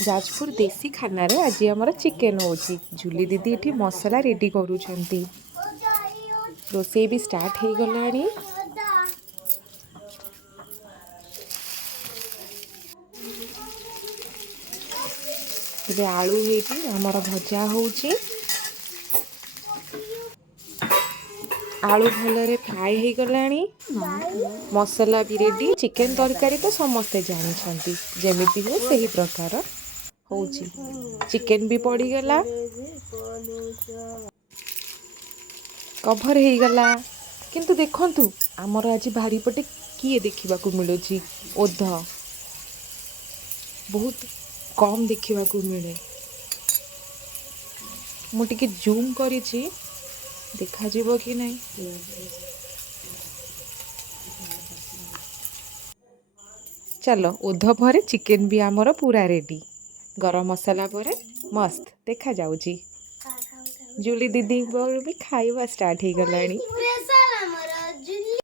जाजपुर देसी खाना रे आज आमर चिकेन होची। झुली दीदी ये मसला रेडी करूछंती। रोषे भी स्टार्ट हो गलानी। ଏବେ आलू ହେଇକି आमर भजा होची। आलू भलरे फ्राए हो गलानी। मसला भी रेडी। चिकेन तरकारी तो समस्ते जानछंती जेमिति हो सही प्रकार होची। चिकेन भी पड़ी गला। कभर हो गला। किंतु देखंतु आमर आज भारी पटे किए देखा मिलूची ओध बहुत कम देखा मिले। मुझे जूम करिछि देखा जीवो कि नहीं। चलो ओध पर चिकेन भी आमर पूरा रेडी। गरम मसाला पर मस्त देखा जाउची। जूली दीदी भी खाଇବା स्टार्ट हो गलानी।